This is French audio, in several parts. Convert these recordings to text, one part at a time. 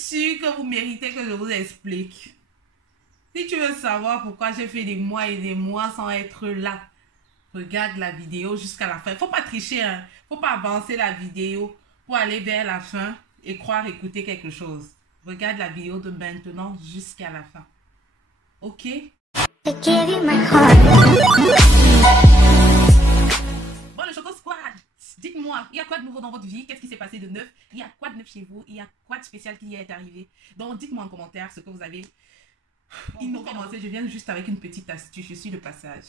sûr que vous méritez que je vous explique. Si tu veux savoir pourquoi j'ai fait des mois et des mois sans être là, regarde la vidéo jusqu'à la fin. Faut pas tricher, hein. Faut pas avancer la vidéo pour aller vers la fin et croire écouter quelque chose. Regarde la vidéo de maintenant jusqu'à la fin. Ok? Bon, le Choco Squad, dites-moi, il y a quoi de nouveau dans votre vie? Qu'est-ce qui s'est passé de neuf? Il y a quoi de neuf chez vous? Il y a quoi de spécial qui est arrivé? Donc, dites-moi en commentaire ce que vous avez. Pour commencer, je viens juste avec une petite astuce. Je suis de passage.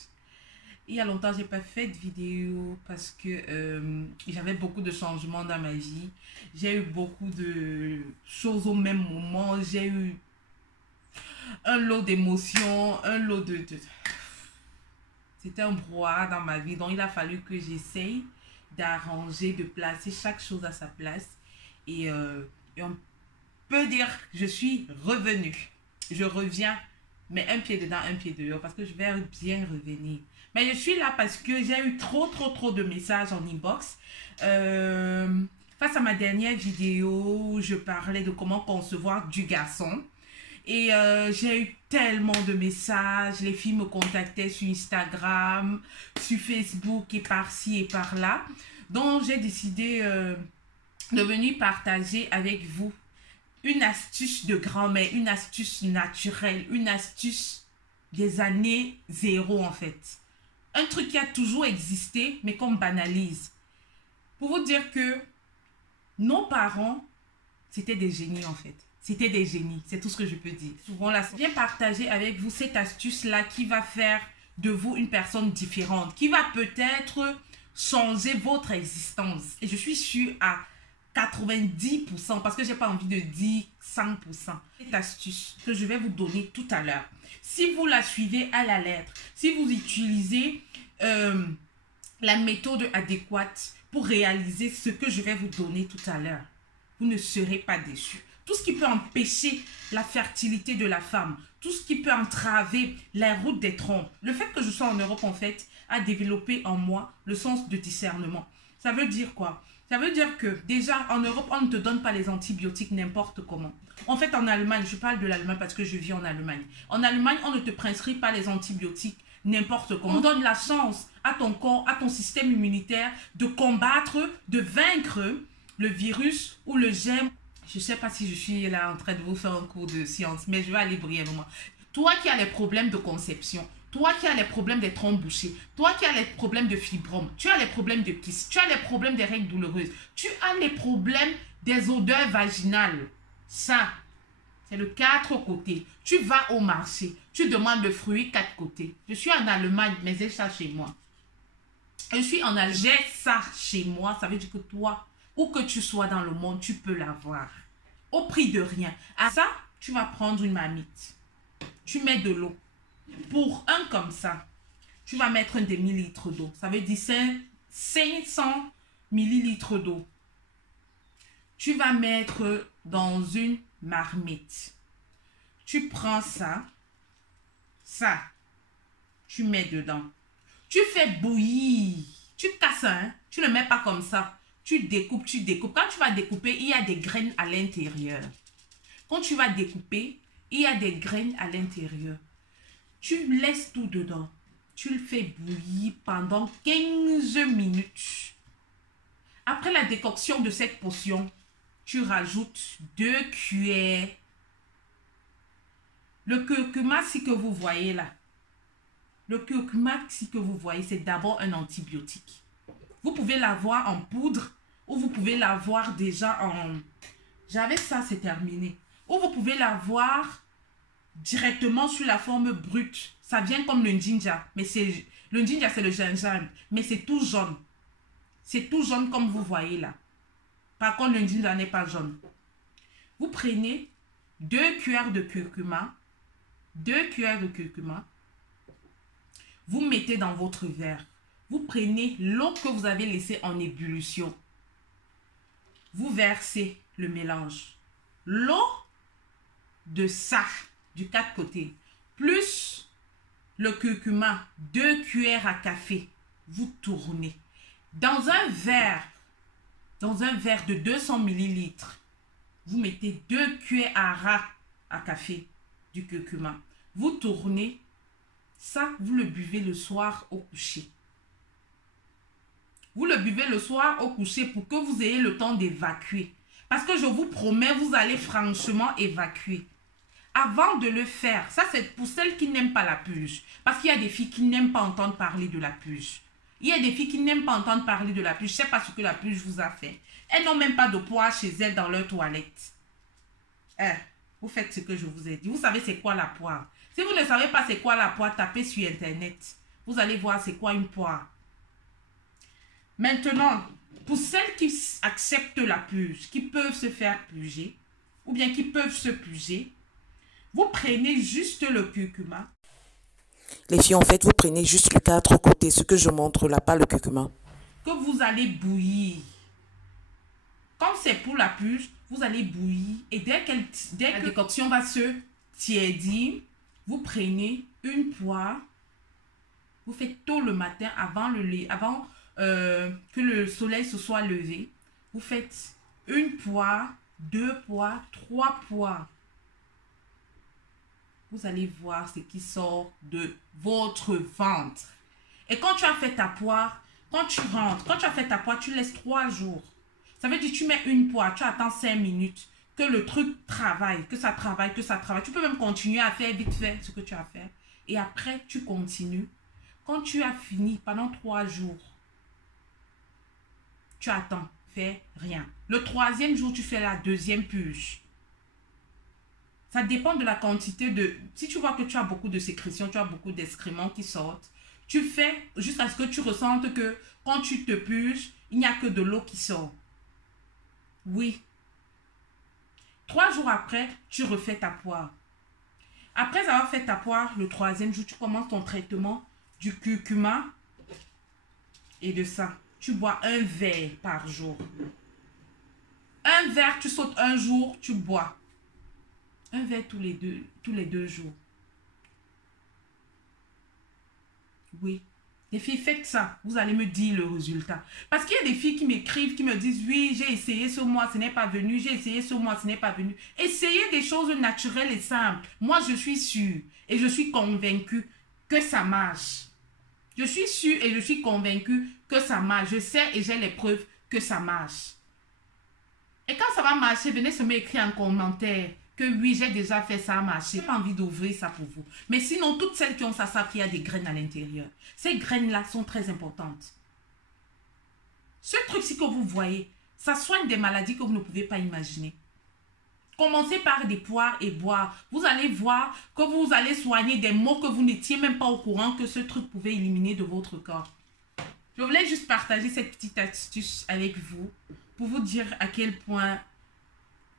Il y a longtemps, j'ai pas fait de vidéo parce que j'avais beaucoup de changements dans ma vie. J'ai eu beaucoup de choses au même moment. J'ai eu un lot d'émotions, un lot de... C'était un brouhaha dans ma vie. Donc, il a fallu que j'essaye d'arranger, de placer chaque chose à sa place. Et on peut dire que je suis revenue. Je reviens, mais un pied dedans, un pied dehors, parce que je vais bien revenir. Mais je suis là parce que j'ai eu trop de messages en inbox. Face à ma dernière vidéo, je parlais de comment concevoir du garçon. Et j'ai eu tellement de messages. Les filles me contactaient sur Instagram, sur Facebook et par-ci et par-là. Donc, j'ai décidé de venir partager avec vous une astuce de grand-mère, une astuce naturelle, une astuce des années zéro en fait. Un truc qui a toujours existé, mais qu'on banalise. Pour vous dire que nos parents, c'était des génies en fait. C'était des génies, c'est tout ce que je peux dire. Souvent là, je viens partager avec vous cette astuce-là qui va faire de vous une personne différente, qui va peut-être changer votre existence. Et je suis sûre à 90%, parce que j'ai pas envie de dire 100%. Cette astuce que je vais vous donner tout à l'heure, si vous la suivez à la lettre, si vous utilisez la méthode adéquate pour réaliser ce que je vais vous donner tout à l'heure, vous ne serez pas déçus. Tout ce qui peut empêcher la fertilité de la femme, tout ce qui peut entraver la route des trompes, le fait que je sois en Europe en fait, a développé en moi le sens de discernement. Ça veut dire quoi? Ça veut dire que déjà en Europe, on ne te donne pas les antibiotiques n'importe comment. En fait, en Allemagne, je parle de l'Allemagne parce que je vis en Allemagne. En Allemagne, on ne te prescrit pas les antibiotiques n'importe comment. On donne la chance à ton corps, à ton système immunitaire de combattre, de vaincre le virus ou le germe. Je ne sais pas si je suis là en train de vous faire un cours de science, mais je vais aller brièvement. Toi qui as les problèmes de conception, toi qui as les problèmes des trompes bouchées, toi qui as les problèmes de fibromes, tu as les problèmes de kyste, tu as les problèmes des règles douloureuses, tu as les problèmes des odeurs vaginales. Ça, c'est le 4 côtés. Tu vas au marché, tu demandes le fruit 4 côtés. Je suis en Allemagne, mais j'ai ça chez moi. Je suis en Allemagne, j'ai ça chez moi. Ça veut dire que toi, où que tu sois dans le monde, tu peux l'avoir. Au prix de rien. À ça, tu vas prendre une marmite. Tu mets de l'eau. Pour un comme ça, tu vas mettre un demi-litre d'eau. Ça veut dire 500 millilitres d'eau. Tu vas mettre dans une marmite. Tu prends ça, tu mets dedans. Tu fais bouillir. Tu casses, hein? Tu ne mets pas comme ça. Tu découpes, tu découpes. Quand tu vas découper, il y a des graines à l'intérieur. Quand tu vas découper, il y a des graines à l'intérieur. Tu laisses tout dedans. Tu le fais bouillir pendant 15 minutes. Après la décoction de cette potion, tu rajoutes 2 cuillères. Le curcuma, si que vous voyez là, le curcuma, si que vous voyez, c'est d'abord un antibiotique. Vous pouvez l'avoir en poudre ou vous pouvez l'avoir déjà en... J'avais ça, c'est terminé. Ou vous pouvez l'avoir directement sur la forme brute. Ça vient comme le ginger. Mais c'est le ginger, c'est le gingembre. Mais c'est tout jaune. C'est tout jaune comme vous voyez là. Par contre, le ginger n'est pas jaune. Vous prenez 2 cuillères de curcuma. 2 cuillères de curcuma. Vous mettez dans votre verre. Vous prenez l'eau que vous avez laissée en ébullition. Vous versez le mélange. L'eau de ça, du 4 côtés, plus le curcuma, 2 cuillères à café. Vous tournez. Dans un verre de 200 millilitres, vous mettez 2 cuillères à café du curcuma. Vous tournez. Ça, vous le buvez le soir au coucher. Vous le buvez le soir au coucher pour que vous ayez le temps d'évacuer. Parce que je vous promets, vous allez franchement évacuer. Avant de le faire, ça c'est pour celles qui n'aiment pas la purge. Parce qu'il y a des filles qui n'aiment pas entendre parler de la purge. Il y a des filles qui n'aiment pas entendre parler de la purge. Je ne sais pas ce que la purge vous a fait. Elles n'ont même pas de poids chez elles dans leur toilette. Vous faites ce que je vous ai dit. Vous savez c'est quoi la poire. Si vous ne savez pas c'est quoi la poire, tapez sur Internet. Vous allez voir c'est quoi une poire. Maintenant, pour celles qui acceptent la purge, qui peuvent se faire purger, ou bien qui peuvent se purger, vous prenez juste le curcuma. Les filles, en fait, vous prenez juste le 4 côtés, ce que je montre là, pas le curcuma. Que vous allez bouillir. Comme c'est pour la purge, vous allez bouillir. Et dès que la décoction va se tiédir, vous prenez une poire. Vous faites tôt le matin, avant que le soleil se soit levé. Vous faites une poire, 2 poires, 3 poires. Vous allez voir ce qui sort de votre ventre. Et quand tu as fait ta poire, quand tu as fait ta poire, tu laisses 3 jours. Ça veut dire que tu mets une poire, tu attends 5 minutes, que le truc travaille, que ça travaille, que ça travaille. Tu peux même continuer à faire vite fait ce que tu as à faire. Et après, tu continues. Quand tu as fini, pendant 3 jours, tu attends, fais rien. Le 3e jour, tu fais la 2e purge. Ça dépend de la quantité de... Si tu vois que tu as beaucoup de sécrétions, tu as beaucoup d'excréments qui sortent, tu fais jusqu'à ce que tu ressentes que quand tu te purges, il n'y a que de l'eau qui sort. Oui. 3 jours après, tu refais ta poire. Après avoir fait ta poire, le 3e jour, tu commences ton traitement du curcuma et de ça. Tu bois 1 verre par jour. 1 verre, tu sautes 1 jour, tu bois. 1 verre tous les 2 jours. Oui. Les filles, faites ça. Vous allez me dire le résultat. Parce qu'il y a des filles qui m'écrivent, qui me disent, oui, j'ai essayé ce mois, ce n'est pas venu. J'ai essayé ce mois, ce n'est pas venu. Essayez des choses naturelles et simples. Moi, je suis sûre et je suis convaincue que ça marche. Je suis sûre et je suis convaincue que ça marche. Je sais et j'ai les preuves que ça marche. Et quand ça va marcher, venez se m'écrire en commentaire que oui, j'ai déjà fait ça marcher. J'ai pas envie d'ouvrir ça pour vous. Mais sinon, toutes celles qui ont ça savent qu'il y a des graines à l'intérieur. Ces graines-là sont très importantes. Ce truc-ci que vous voyez, ça soigne des maladies que vous ne pouvez pas imaginer. Commencez par des poires et boire. Vous allez voir que vous allez soigner des maux que vous n'étiez même pas au courant que ce truc pouvait éliminer de votre corps. Je voulais juste partager cette petite astuce avec vous pour vous dire à quel point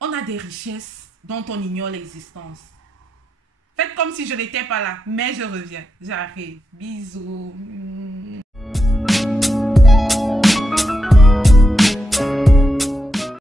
on a des richesses dont on ignore l'existence. Faites comme si je n'étais pas là, mais je reviens. J'arrive. Bisous.